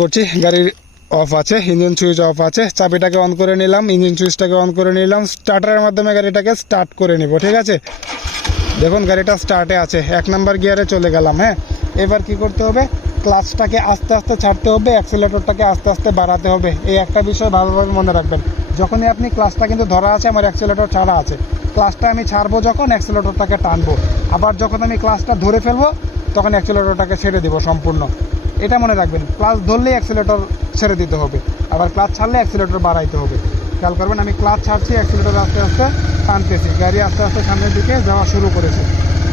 করছি, গাড়ির অফ আছে ইঞ্জিন সুইচ অফ আছে, চাবিটাকে অন করে নিলাম ইঞ্জিন সুইচটাকে অন করে নিলাম স্টার্টারের মাধ্যমে গাড়িটাকে স্টার্ট করে নিব, ঠিক আছে? দেখুন, গাড়িটা স্টার্টে আছে, এক নাম্বার গিয়ারে চলে গেলাম হ্যাঁ? এবার কি করতে হবে? ক্লাচটাকে আস্তে আস্তে ছাড়তে হবে অ্যাক্সিলেটরটাকে আস্তে আস্তে বাড়াতে হবে, এই একটা বিষয় ভালোভাবে মনে রাখবেন। যখনই আপনি ক্লাচটা কিন্তু ধরা আছে, আমার অ্যাক্সিলেটর ছাড়া আছে ক্লাচটা আমি ছাড়বো যখন অ্যাক্সিলেটরটাকে টানবো। আবার যখন আমি ক্লাচটা ধরে ফেলব, তখন অ্যাক্সিলেটরটাকে ছেড়ে দেবো সম্পূর্ণ। এটা মনে রাখবেন ক্লাচ ধরলেই অ্যাক্সিলেটর ছেড়ে দিতে হবে, আবার ক্লাচ ছাড়লে অ্যাক্সিলেটর বাড়াইতে হবে। খেয়াল করবেন, আমি ক্লাচ ছাড়ছি অ্যাক্সিলেটর আস্তে আস্তে টানতেছি, গাড়ি আস্তে আস্তে সামনের দিকে যাওয়া শুরু করেছে।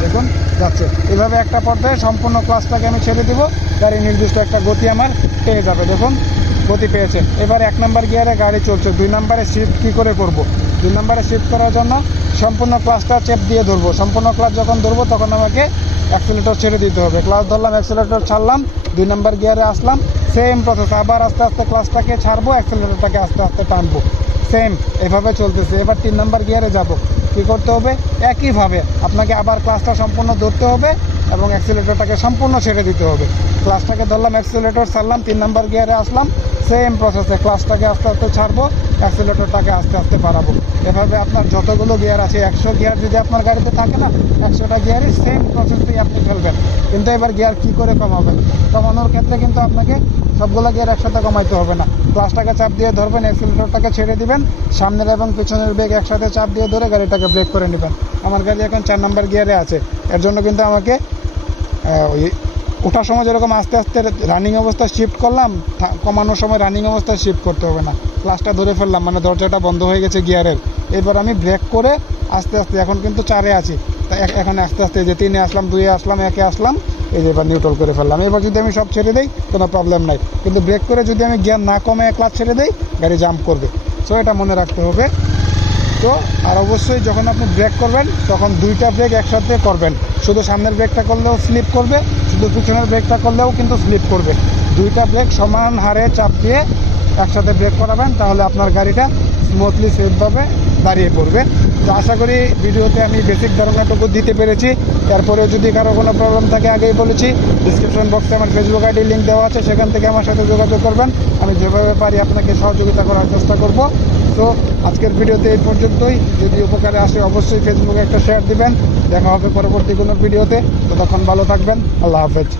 দেখুন, যাচ্ছে। এভাবে একটা পর্যায়ে সম্পূর্ণ ক্লাচটাকে আমি ছেড়ে দিব, গাড়ি নির্দিষ্ট একটা গতি আমার পেয়ে যাবে। দেখুন, গতি পেয়েছে। এবার এক নম্বর গিয়ারে গাড়ি চলছে। দুই নম্বরে শিফট কী করে করব? দুই নম্বরে শিফট করার জন্য সম্পূর্ণ ক্লাসটা চেপ দিয়ে ধরবো। সম্পূর্ণ ক্লাস যখন ধরবো, তখন আমাকে অ্যাক্সিলেটর ছেড়ে দিতে হবে। ক্লাস ধরলাম অ্যাক্সিলেটর ছাড়লাম, দুই নম্বর গিয়ারে আসলাম সেম প্রসেস আবার আস্তে আস্তে ক্লাসটাকে ছাড়বো অ্যাক্সিলেটরটাকে আস্তে আস্তে টানবো। সেম এভাবে চলতেছে। এবার তিন নম্বর গিয়ারে যাব। কি করতে হবে? একইভাবে আপনাকে আবার ক্লাসটা সম্পূর্ণ ধরতে হবে এবং অ্যাক্সিলেটরটাকে সম্পূর্ণ ছেড়ে দিতে হবে। ক্লাসটাকে ধরলাম অ্যাক্সিলেটর ছাড়লাম, তিন নম্বর গিয়ারে আসলাম। সেম প্রসেসে ক্লাসটাকে আস্তে আস্তে ছাড়বো অ্যাক্সিলেটরটাকে আস্তে আস্তে বাড়াবো। এভাবে আপনার যতগুলো গিয়ার আছে, একশো গিয়ার যদি আপনার গাড়িতে থাকে না, একশোটা গিয়ারই সেম প্রসেসেই আপনি ফেলবেন। কিন্তু এবার গিয়ার কী করে কমাবেন? কমানোর ক্ষেত্রে কিন্তু আপনাকে সবগুলো গিয়ার একসাথে কমাইতে হবে না। ক্লাসটাকে চাপ দিয়ে ধরবেন অ্যাক্সিলেটরটাকে ছেড়ে দিবেন, সামনের এবং পিছনের বেগ একসাথে চাপ দিয়ে ধরে গাড়িটাকে ব্রেক করে নেবেন। আমার গাড়ি এখন চার নম্বর গিয়ারে আছে। এর জন্য কিন্তু আমাকে ওই ওঠার সময় যেরকম আস্তে আস্তে রানিং অবস্থা শিফট করলাম কমানোর সময় রানিং অবস্থায় শিফট করতে হবে না। ক্লাসটা ধরে ফেললাম মানে দরজাটা বন্ধ হয়ে গেছে গিয়ারের। এবার আমি ব্রেক করে আস্তে আস্তে, এখন কিন্তু চারে আছি। তা এখন আস্তে আস্তে যে তিনে আসলাম, দুয়ে আসলাম, একে আসলাম, এই যে এবার নিউট্রাল করে ফেললাম। এবার যদি আমি সব ছেড়ে দিই, কোনো প্রবলেম নাই। কিন্তু ব্রেক করে যদি আমি গিয়ার না কমে ক্লাচ ছেড়ে দিই, গাড়ি জাম্প করবে। সো এটা মনে রাখতে হবে। তো, আর অবশ্যই যখন আপনি ব্রেক করবেন, তখন দুইটা ব্রেক একসাথে করবেন। শুধু সামনের ব্রেকটা করলেও স্লিপ করবে শুধু পিছনের ব্রেকটা করলেও কিন্তু স্লিপ করবে। দুইটা ব্রেক সমান হারে চাপ দিয়ে একসাথে ব্রেক করাবেন, তাহলে আপনার গাড়িটা স্মুথলি সেফভাবে দাঁড়িয়ে পড়বে। তো আশা করি ভিডিওতে আমি বেসিক ধারণাটুকু দিতে পেরেছি। এরপরেও যদি কারও কোনো প্রবলেম থাকে, আগেই বলেছি ডিসক্রিপশন বক্সে আমার ফেসবুক আইডি লিঙ্ক দেওয়া আছে, সেখান থেকে আমার সাথে যোগাযোগ করবেন। আমি যেভাবে পারি আপনাকে সহযোগিতা করার চেষ্টা করব। তো আজকের ভিডিওতে এই পর্যন্তই। যদি উপকারে আসে, অবশ্যই ফেসবুকে একটা শেয়ার দিবেন। দেখা হবে পরবর্তী কোনো ভিডিওতে। ততক্ষণ ভালো থাকবেন। আল্লাহ হাফেজ।